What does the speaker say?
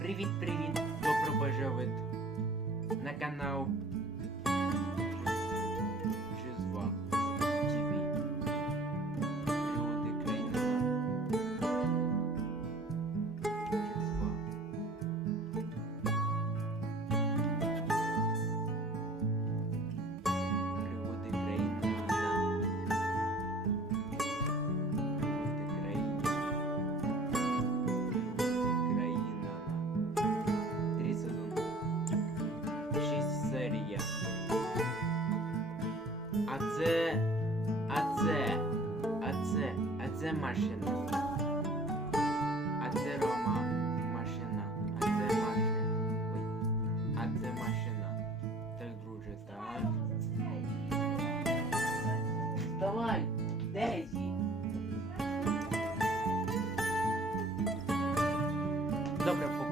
Привіт-привіт! Добро пожаловать на канал це, а це, а це, а це машина. А це Рома машина. А це машина. Ой. А це машина. Так, друже, так. Давай, Дезі. Добре, по.